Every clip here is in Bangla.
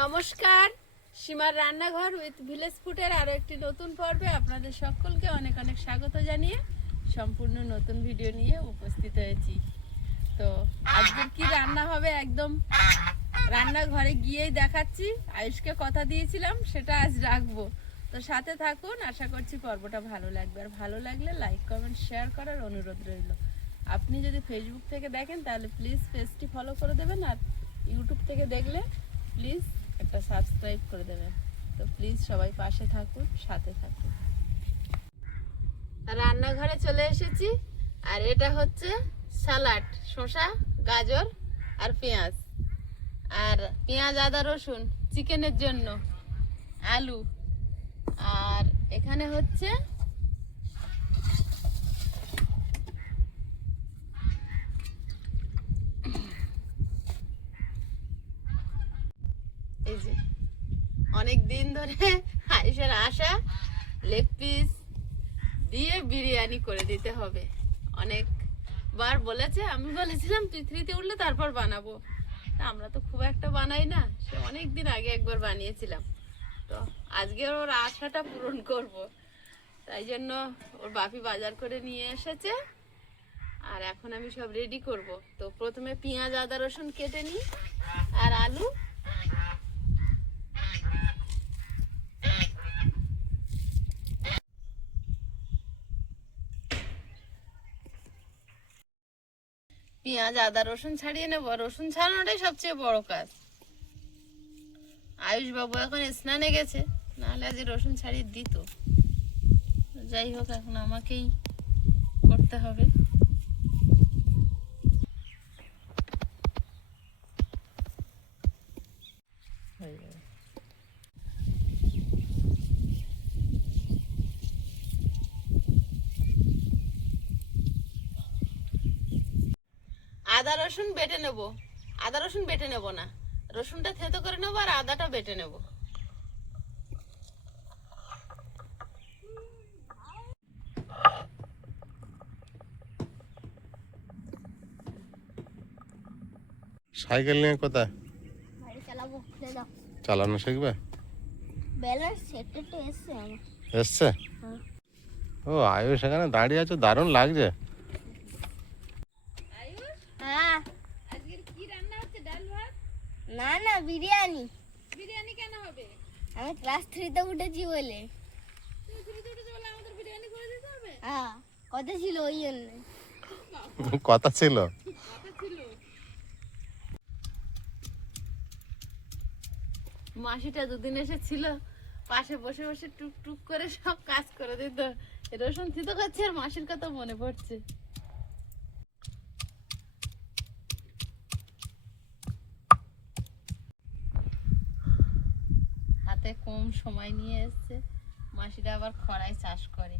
নমস্কার, সীমার রান্নাঘর উইথ ভিলেজ ফুডের আরো একটি নতুন পর্বে আপনাদের সকলকে অনেক অনেক স্বাগত জানিয়ে সম্পূর্ণ নতুন ভিডিও নিয়ে উপস্থিত হয়েছি। তো আজকের কি রান্না হবে একদম রান্নাঘরে গিয়েই দেখাচ্ছি। আয়ুষকে কথা দিয়েছিলাম সেটা আজ রাখবো। তো সাথে থাকুন, আশা করছি পর্বটা ভালো লাগবে। আর ভালো লাগলে লাইক কমেন্ট শেয়ার করার অনুরোধ রইল। আপনি যদি ফেসবুক থেকে দেখেন তাহলে প্লিজ পেজটি ফলো করে দেবেন, আর ইউটিউব থেকে দেখলে প্লিজ একটা সাবস্ক্রাইব করে দেবেন। তো প্লিজ সবাই পাশে থাকুন, সাথে থাকুন। রান্নাঘরে চলে এসেছি, আর এটা হচ্ছে স্যালাড, শসা, গাজর আর পেঁয়াজ, আর পেঁয়াজ আদা রসুন চিকেনের জন্য, আলু, আর এখানে হচ্ছে এই যে অনেক দিন ধরে আয়েশার আশা লেগ পিস দিয়ে বিরিয়ানি করে দিতে হবে। অনেকবার বলেছে, আমি বলেছিলাম তুই 3-তে উঠলে তারপর বানাবো। তা আমরা তো খুব একটা বানাই না, সে অনেক দিন আগে একবার বানিয়েছিলাম। তো আজকে ওর আশাটা পূরণ করব, তাই জন্য ওর বাপি বাজার করে নিয়ে এসেছে, আর এখন আমি সব রেডি করব। তো প্রথমে পেঁয়াজ আদা রসুন কেটে নিই, আর আলু, পেঁয়াজ আদা রসুন ছাড়িয়ে নেবো। রসুন ছাড়ানোটাই সবচেয়ে বড় কাজ। আয়ুষ বাবু এখন স্নানে গেছে, নাহলে আজ রসুন ছাড়িয়ে দিত। যাই হোক, এখন আমাকেই করতে হবে। আদা রসুন বেটে নেব। আদা রসুন বেটে নেব না, রসুনটা থেতো করে নেবো আর আদাটা বেটে নেব। সাইকেল নিয়ে কোথায় গাড়ি চালাবো, খুলে দাও। চালানো শিখবে? ব্যালেন্স সেটটা তো এসছে আমার। এসছে? হ্যাঁ। ও আয়ুষ এখানে দাঁড়িয়ে আছে, দারুণ লাগছে। হ্যাঁ। আজকের কি রান্না হচ্ছে? ডাল ভাত? না না, বিরিয়ানি। বিরিয়ানি কেন হবে? আমি ক্লাস 3-তে উঠেছি বলে। তুমি 3-তে উঠেছো বলে আমাদের বিরিয়ানি করে দিতে হবে? হ্যাঁ, কথা ছিল ওই জন্য। কথা ছিল। কথা ছিল। মাসিটা দুদিন এসেছিল, পাশে বসে বসে টুক টুক করে সব কাজ করে দিত। রসুন থিতো খাচ্ছে আর মাসির কথা মনে পড়ছে। হাতে কম সময় নিয়ে এসছে। মাসিরা আবার খড়ায় চাষ করে,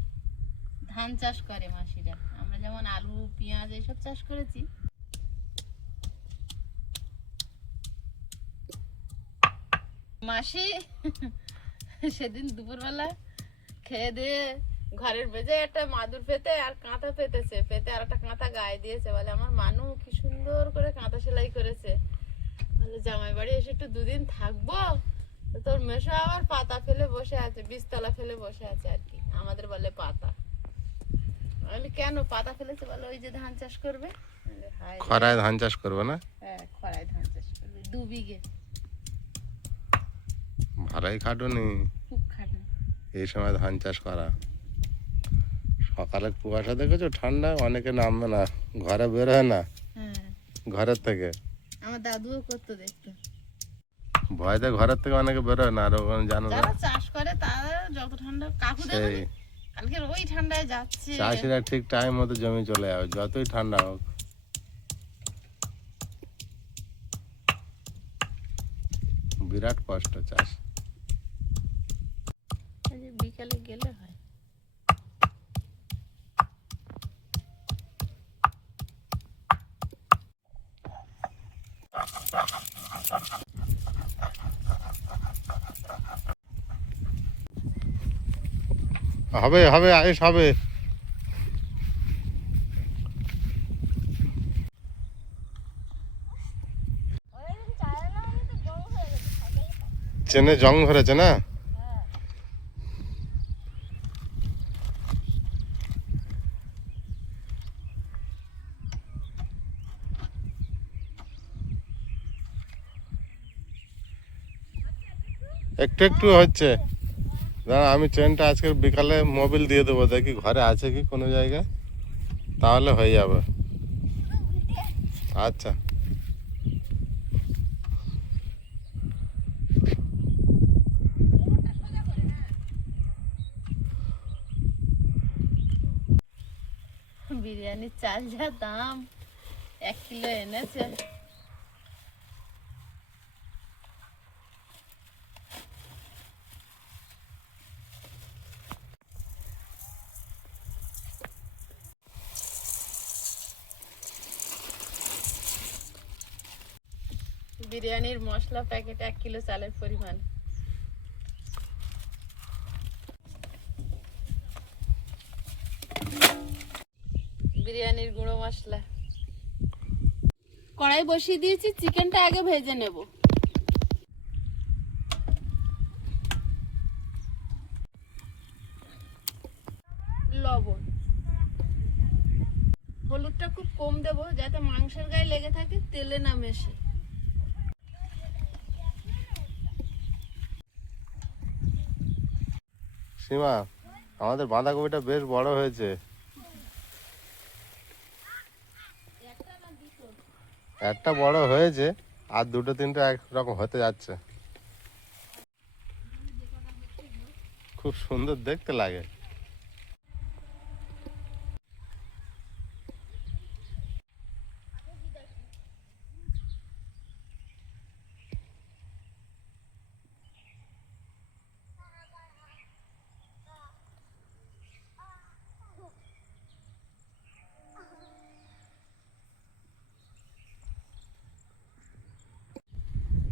ধান চাষ করে মাসিরা। আমরা যেমন আলু পেঁয়াজ এইসব চাষ করেছি। মাসি সেদিন দুপুরবেলা খেয়ে দিয়ে ঘরের বেজে একটা মাদুর পেতে আর কাঁথা পেতেছে, পেতে আর একটা কাঁথা গায়ে দিয়েছে। বলে আমার মানু কি সুন্দর করে কাঁথা সেলাই করেছে। বলে জামাই বাড়ি এসে একটু দুদিন থাকবো। তো তোর মেশো আবার পাতা ফেলে বসে আছে, বীজতলা ফেলে বসে আছে আর কি। আমাদের বলে পাতা। বলে কেন পাতা ফেলেছে? বলে ওই যে ধান চাষ করবে। খরায় ধান চাষ করবে না? হ্যাঁ, খরায় ধান চাষ করবে 2 বিঘে। ভালোই খাটুনি খুব খাটনি। এই সময় ধান চাষ করা। সকালে কুয়াশা দেখেছো, ঠান্ডা, অনেকে নামবে না, ঘরে বের হয় না হ্যাঁ, ঘরের থেকে। আমার দাদুও করতো, দেখতো। ভয়তে ঘরের থেকে অনেকে বের হয় না। আর ওখানে জানো না, যারা চাষ করে তারা যত ঠান্ডা, কাকু দেখো সেই কালকে ওই ঠান্ডায় যাচ্ছে। চাষিরা ঠিক টাইম মতো জমি চলে যাবে, যতই ঠান্ডা হোক। বিরাট কষ্ট চাষ। এই যে বিকালে গেলে হয়। হবে হবে আয়ুষ, হবে। চেনে জং ধরেছে না? একটু একটু হচ্ছে। দাঁড়া, আমি চেনটা আজকে বিকালে মোবিল দিয়ে দেবো, দেখি ঘরে আছে কি কোনো জায়গায়, তাহলে হয়ে যাবে। আচ্ছা। বিরিয়ানির চাল যা দাম, 1 কিলো এনেছে। বিরিয়ানির মশলা প্যাকেট 1 কিলো চালের পরিমাণ। বিরিয়ানির গুঁড়ো মশলা কড়াই বসিয়ে দিয়েছি, চিকেনটা আগে ভেজে নেব। লবণ, হলুদটা খুব কম দেবো যাতে মাংসের গায়ে লেগে থাকে, তেলে না মেশে। সীমা, আমাদের বাঁধাকপিটা বেশ বড় হয়েছে। একটা বড় হয়েছে, আর দুটো তিনটে একরকম হতে যাচ্ছে। খুব সুন্দর দেখতে লাগে।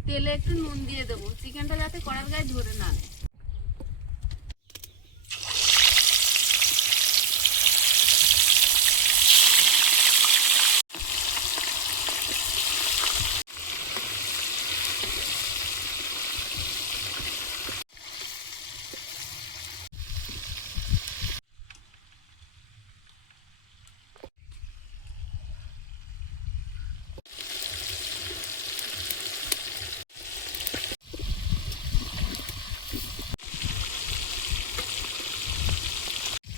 তেলে একটু নুন দিয়ে দেবো, চিকেনটা যাতে কড়ার গায়ে ধরে না নেয়।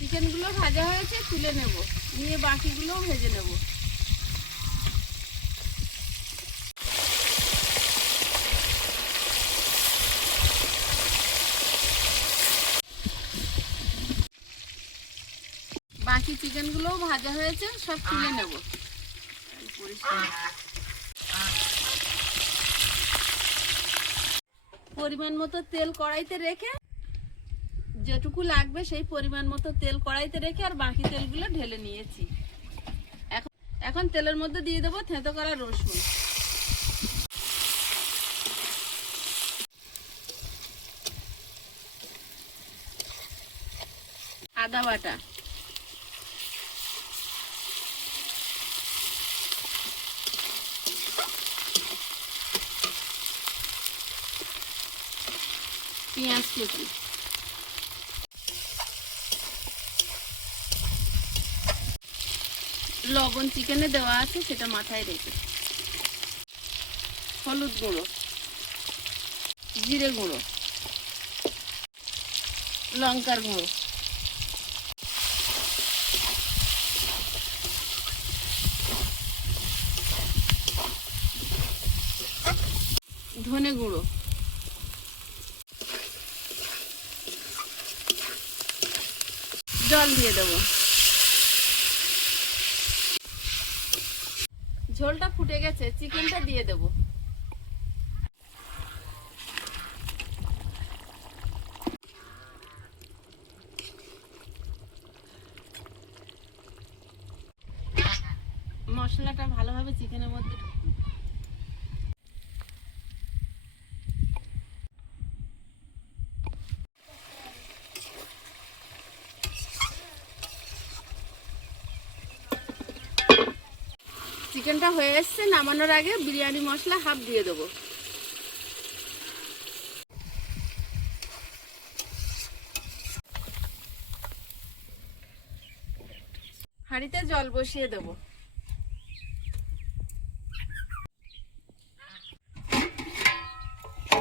চিকেনগুলো ভাজা হয়েছে, তুলে নেব, নিয়ে বাকিগুলোও ভেজে নেব। বাকি চিকেনগুলোও ভাজা হয়েছে, সব তুলে নেব। পরিমাণ মতো তেল কড়াইতে রেখে, যেটুকু লাগবে সেই পরিমাণ মতো তেল কড়াইতে রেখে আর বাকি তেলগুলো ঢেলে নিয়েছি। এখন তেলের মধ্যে দিয়ে দেবো থেঁতো করা রসুন, আদা বাটা, পেঁয়াজ কুচি, লবণ চিকেনে দেওয়া আছে সেটা মাথায় রেখে, হলুদ গুঁড়ো, জিরে গুঁড়ো, লঙ্কার গুঁড়ো, ধনে গুঁড়ো, জল দিয়ে দেবো। ঝোলটা ফুটে গেছে, চিকেনটা দিয়ে দেবো। মশলাটা ভালোভাবে চিকেনের মধ্যে চিকেনটা হয়ে এসছে, নামানোর আগে বিরিয়ানি মশলা হাফ দিয়ে দেবো। হাঁড়িতে জল বসিয়ে দেব।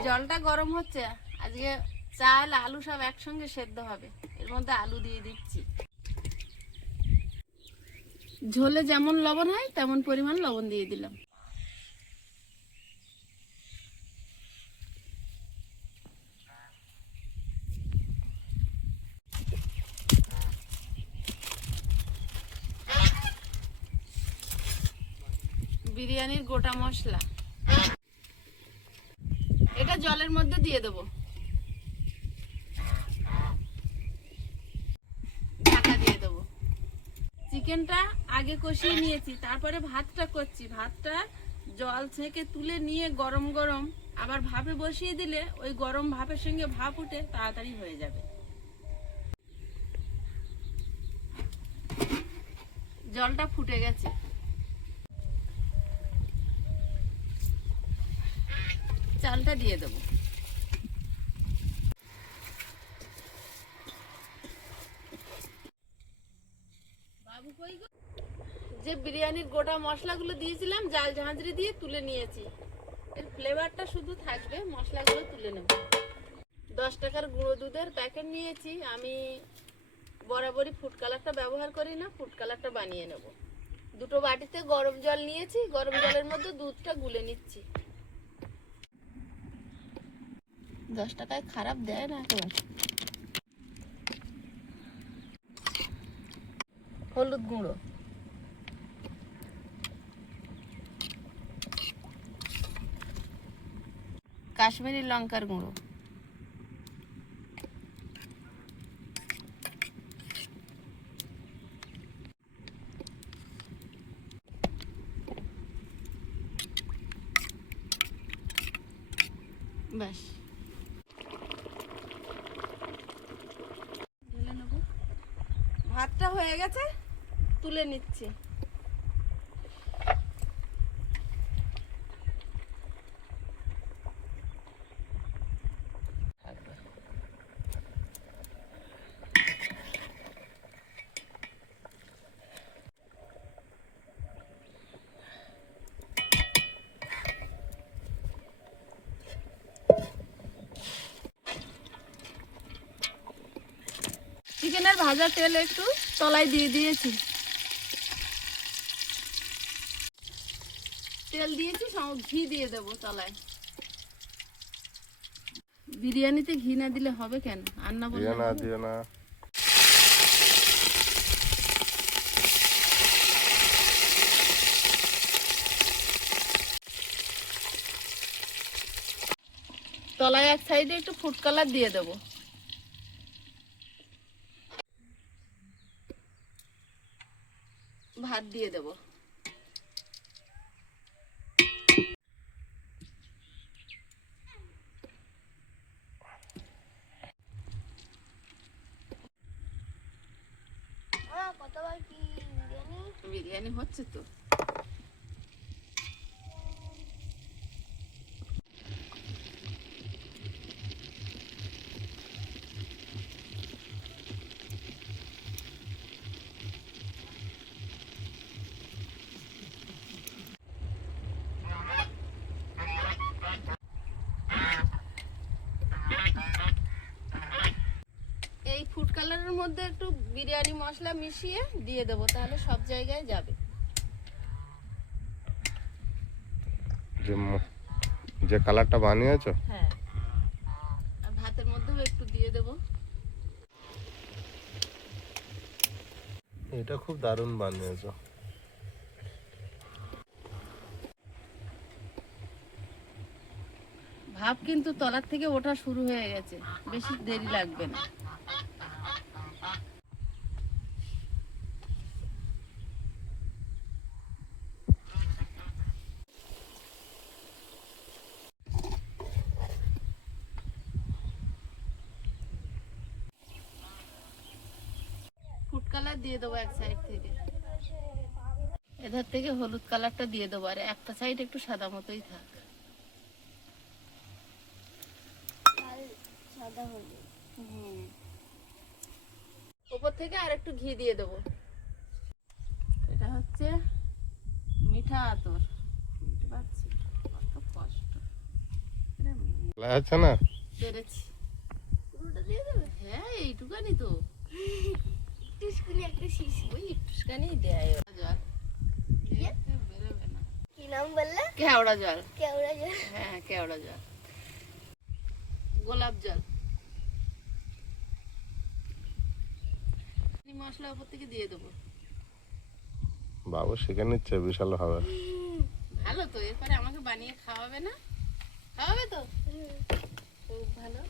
জলটা গরম হচ্ছে, আজকে চাল আলু সব একসঙ্গে সেদ্ধ হবে। এর মধ্যে আলু দিয়ে দিচ্ছি। ঝোলে যেমন লবণ হয় তেমন পরিমাণ লবণ দিয়ে দিলাম। বিরিয়ানির গোটা মশলা এটা জলের মধ্যে দিয়ে দেবো। ঢাকা দিয়ে দেবো। চিকেনটা আগে কষিয়ে নিয়েছি, তারপরে ভাতটা করছি। ভাতটা জল ছেঁকে তুলে নিয়ে গরম গরম আবার ভাপে বসিয়ে দিলে ওই গরম ভাপের সঙ্গে ভাপ উঠে তাড়াতাড়ি হয়ে যাবে। জলটা ফুটে গেছে। চালটা দিয়ে দেবো। বাবু কই গো? যে বিরিয়ানির গোটা মশলাগুলো দিয়েছিলাম জাল ঝাঁঝরি দিয়ে তুলে নিয়েছি। এর ফ্লেভারটা শুধু থাকবে, মশলাগুলো তুলে নেব। 10 টাকার গুঁড়ো দুধের প্যাকেট নিয়েছি। আমি বরাবরই ফুড কালারটা ব্যবহার করি না, ফুড কালারটা বানিয়ে নেব। দুটো বাটিতে গরম জল নিয়েছি, গরম জলের মধ্যে দুধটা গুলে নিচ্ছি। 10 টাকায় খারাপ দেয় না একেবারে। হলুদ গুঁড়ো, কাশ্মীরি লঙ্কার গুঁড়ো, ব্যাস ঢেলে নেব। ভাতটা হয়ে গেছে, তুলে নিচ্ছি। চিকেনের ভাজা তেল একটু তলায় দিয়ে দিয়েছি। তেল দিয়েছি, ঘি দিয়ে দেবো তলায়। বিরিয়ানিতে ঘি না দিলে হবে কেন? আন্না বললে দিও না, হবে? দিও না। তলায় এক সাইডে একটু ফুড কালার দিয়ে দেবো। ভাত দিয়ে দেবো। কতবার কি বিরিয়ানি? বিরিয়ানি হচ্ছে তো। এই ফুড কালারের মধ্যে একটু বিরিয়ানি মশলা মিশিয়ে দিয়ে দেবো, তাহলে সব জায়গায় যাবে। যে কালারটা বানিয়েছো, হ্যাঁ, আর ভাতের মধ্যেও একটু দিয়ে দেবো। এটা খুব দারুণ বানিয়েছো। ভাপ কিন্তু তলার থেকে ওঠা শুরু হয়ে গেছে, বেশি দেরি লাগবে না। ফুড কালার দিয়ে দেবো এক সাইড থেকে, এধার থেকে হলুদ কালারটা দিয়ে দেবো, আর একটা সাইড একটু সাদা মতোই থাক। সাদা হলুদ। উপর থেকে আর একটু ঘি দিয়ে দেবো। হচ্ছে মিঠা আতর। বুঝতে পারছি কত কষ্ট। খোলা যাচ্ছে না? পেরেছি। পুরোটা দিয়ে দেবে? হ্যাঁ এইটুকানি তো, টিস্কুনি একটা শিশি। ওই একটুখানি দেয় ওরা জল। ইয়ে? বেরোবে না। কি নাম বললে? কেওড়া জল। কেওড়া জল। হ্যাঁ কেওড়া জল, গোলাপ জল। মশলা উপর থেকে দিয়ে দেবো। বাবু শিখে নিচ্ছে, বিশাল হবে। ভালো তো, এরপরে আমাকে বানিয়ে খাওয়াবে না? খাওয়াবে তো, খুব ভালো।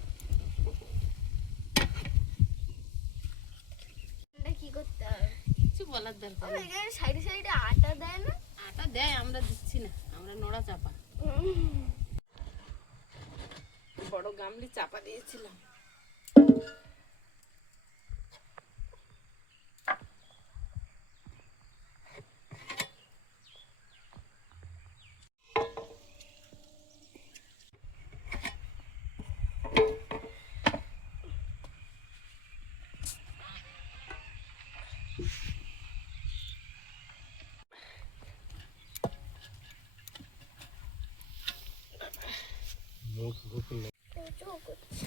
এটা কি করতে হবে? কিছু বলার দরকার নেই। এখানে সাইডে সাইডে আটা দেয় না? আটা দেয়, আমরা দিচ্ছি না, আমরা নোড়া চাপা। বড় গামলি চাপা দিয়েছিলাম। চো করছে।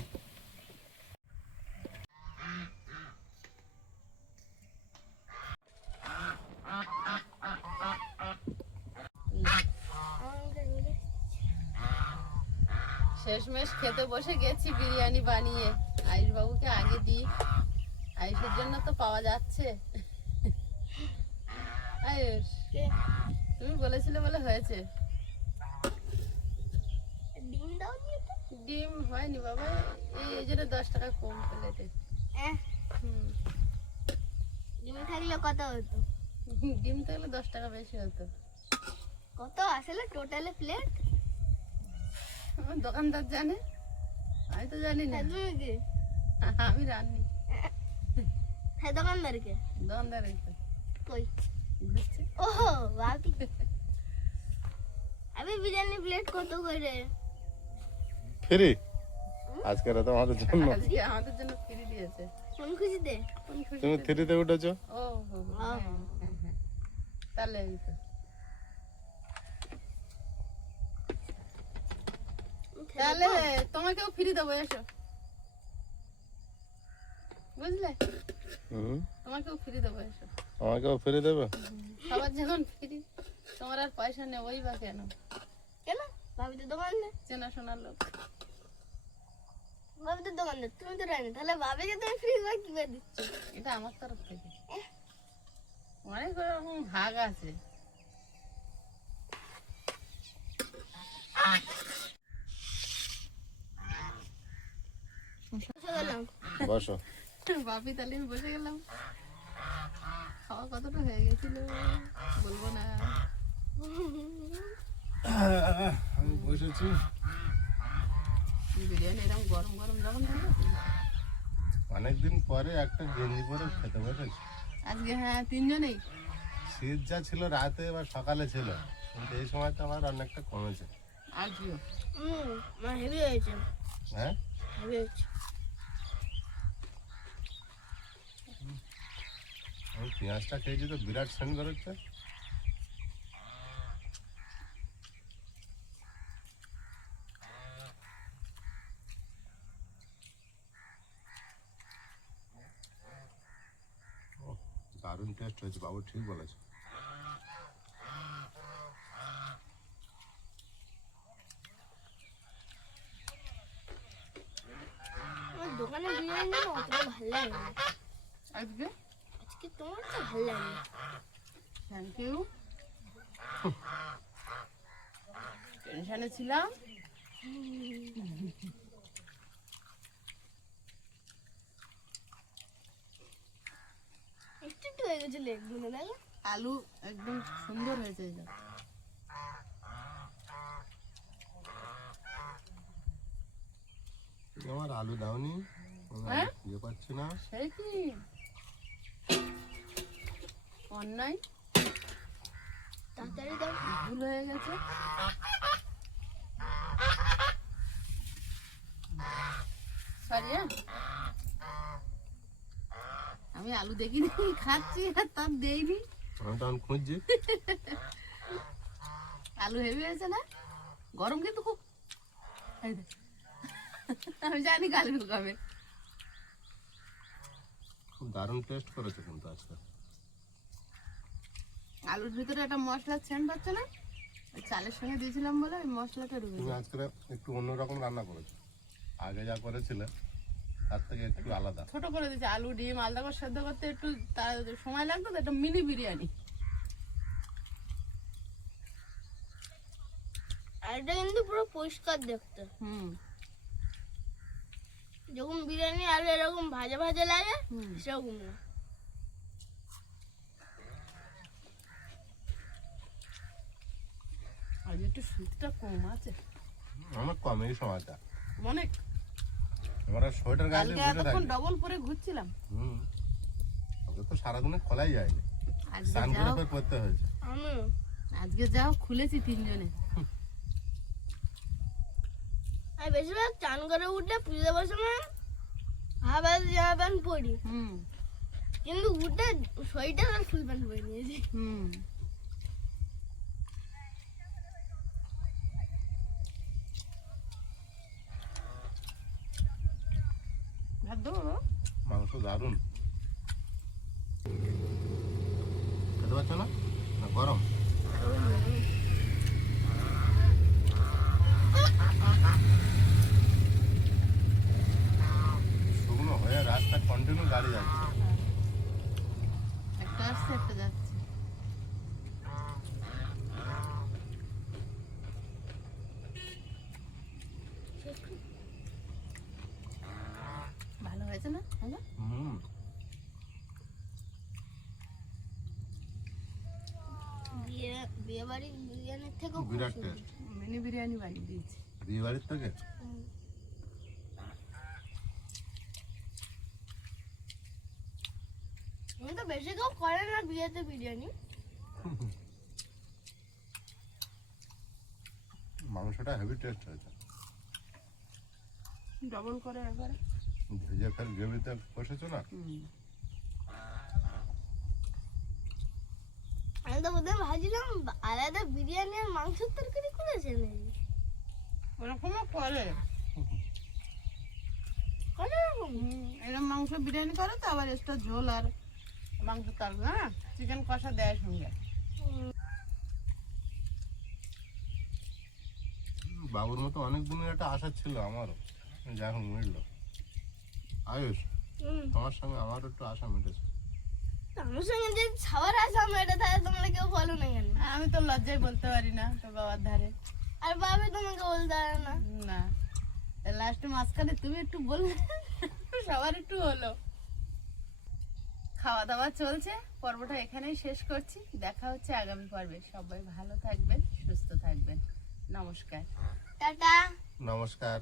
শেষমেশ খেতে বসে গেছি বিরিয়ানি বানিয়ে। আয়ুষ বাবুকে আগে দিই, আয়ুষের জন্য তো পাওয়া যাচ্ছে। আয়ুষ, কে? তুমি বলেছিলে বলে হয়েছে। ডিম দাও নি এটা? ডিম হয়নি বাবা, এই জন্য 10 টাকা কম প্লেটে। ডিম থাকলে কত হতো? ডিম থাকলে 10 টাকা বেশি হতো। কত আসলে টোটালে প্লেট? আমার দোকানদার জানে, আমি তো জানি না। তুমি কি? আমি রান্নি। হ্যাঁ দোকানদারকে? দোকানদার এই তো কই? ঘুরছে। ওহো বাপি। আমি বিরিয়ানি প্লেট কত করে? ফ্রি আজকের তো আমাদের জন্য। আজকে আমাদের জন্য ফ্রি দিয়েছে। কোন খুশিতে? কোন খুশিতে? তুমি থ্রিতে উঠেছো? ও হো, হ্যাঁ, হ্যাঁ, হ্যাঁ। তাহলে এই তো। তাহলে তোমাকেও ফ্রি দেবো, এসো। বুঝলে, হুম, তোমাকেও ফ্রি দেবো, এসো। আমাকেও ফ্রি দেবে? সবার যখন ফ্রি, তোমার আর পয়সা নেবই বা কেন? কেন? ভাবি তো দোকানদার। চেনাশোনার লোক। ভাবি তো দোকানদার, তুমি তো রাখবে, তাহলে ভাবিকে তুমি ফ্রি বা কি করে দিচ্ছ? এটা আমার তরফ থেকে। অনেক রকম ভাগ আছে। বসে গেলাম। বসো। বাপি তাহলে আমি বসে গেলাম। খাওয়া কতটা হয়ে গেছিল বলবো না। আমি বসেছি। বিরিয়ানি এরকম গরম গরম যখন থাকে, অনেকদিন পরে একটা গেঞ্জি পরে খেতে বসেছি। আজকে হ্যাঁ 3 জনেই। শীত যা ছিল রাতে বা সকালে ছিল, কিন্তু এই সময় তো আমার অনেকটা কমেছে। আজকেও আমার হেভি হয়েছে, হ্যাঁ, হেভি হয়েছে। আমি পেঁয়াজটা খেয়েছি তো বিরাট সেন্ট বেরোচ্ছে। দারুণ টেস্ট হয়েছে, বাবু ঠিক বলেছে। আমার দোকানে বিরিয়ানি না অতটা ভালো লাগে না। আজকে আজকে তোমার তো ভালো লাগে না। Thank you. টেনশনে ছিলাম। একটু একটু হয়ে গেছে লেগগুলো, দেখো। আলু একদম সুন্দর হয়েছে। এটা আমার আলু দাওনি, হ্যাঁ? ইয়ে পাচ্ছি না। সেই কি অন্যায়, তাড়াতাড়ি দাও। ভুল হয়ে গেছে। সরি, আমি আলু দেখিনি, খাচ্ছি আর তার দেইনি। আমি তখন খুঁজছি আলু হেভি হয়েছে না, গরম কিন্তু খুব। এই দেখ। আমি জানি গালি ঢুকাবে। খুব দারুণ টেস্ট করেছে কিন্তু আজকে। আলুর ভিতরে একটা মশলার সেন্ট হচ্ছে না, ওই চালের সঙ্গে দিয়েছিলাম বলে ওই মশলাটা ঢুকে তুমি যায়। আজকে একটু অন্যরকম রান্না করেছো, আগে যা করেছিলে তার থেকে একটু আলাদা। ছোট করে দিয়েছে, আলু ডিম আলাদা করে সেদ্ধ করতে একটু সময় লাগতো, তো একটা মিনি বিরিয়ানি। আর এটা কিন্তু পুরো পরিষ্কার দেখতে। হুম যখন বিরিয়ানি আলু এরকম ভাজা ভাজা লাগে সেরকম না। আজ একটু শীতটা কম আছে, অনেক কম এই সময়টা। অনেক। আমরা সোয়েটার গায়ে কালকে দিয়ে বসে এতক্ষণ থাকি। ডবল পরে ঘুরছিলাম। হুম, ওকে তো সারাদিনে খোলাই যায়নি, আজকে স্নান করে যাও, ফের পড়তে হয়েছে। আমিও আজকে যাও খুলেছি তিনজনে। আর বেশিরভাগ চান করে উঠে পুজো দেওয়ার সময় হাফ জামা প্যান্ট পরি, হুম কিন্তু উঠে সোয়েটার আর ফুল প্যান্ট পরে নিয়েছি। হুম। ভাত দেবো? মাংস দারুণ। খেতে পারছো না? না গরম? শুকনো হয়ে রাস্তা কন্টিনিউ গাড়ি যাচ্ছে। একটা আসছে একটা যাচ্ছে। ভালো হয়েছে না? হলো? হুম, বিয়ে বাড়ির বিরিয়ানির থেকেও খুব বিরাট সুন্দর। টেস্ট। মিনি বিরিয়ানি বানিয়ে দিয়েছি। বিয়ে বাড়ির থেকে আমি তো বেশি কেউ করে না বিয়েতে বিরিয়ানি। মাংসটা হেভি টেস্ট হয়েছে। ডবল করে একবারে। ভেজে ফের গ্রেভিতে কষেছো না? হুম। আমি তো প্রথমে ভাবছিলাম আলাদা বিরিয়ানি আর মাংসের তরকারি করেছে নাকি। ওরকমও করে। করে এরকম? এরকম মাংস বিরিয়ানি করে তো আবার এক্সট্রা ঝোল আর মাংস তার না চিকেন কষা দেয় সঙ্গে। বাবুর মতো অনেক দিনের একটা আশা ছিল আমারও, যাই হোক মিটলো। আয়ুষ, তোমার সঙ্গে আমার একটু আশা মিটেছে। আমার সঙ্গে যে খাবার আসাম এটা তাহলে তোমরা কেউ বলো না কেন? আমি তো লজ্জায় বলতে পারি না তোর বাবার ধারে। আর বাবা তোমাকে বলতে পারে না। না, লাস্টে মাঝখানে তুমি একটু বললে সবার একটু হলো। খাওয়া দাওয়া চলছে, পর্বটা এখানেই শেষ করছি। দেখা হচ্ছে আগামী পর্বে। সবাই ভালো থাকবেন, সুস্থ থাকবেন। নমস্কার। টাটা। নমস্কার।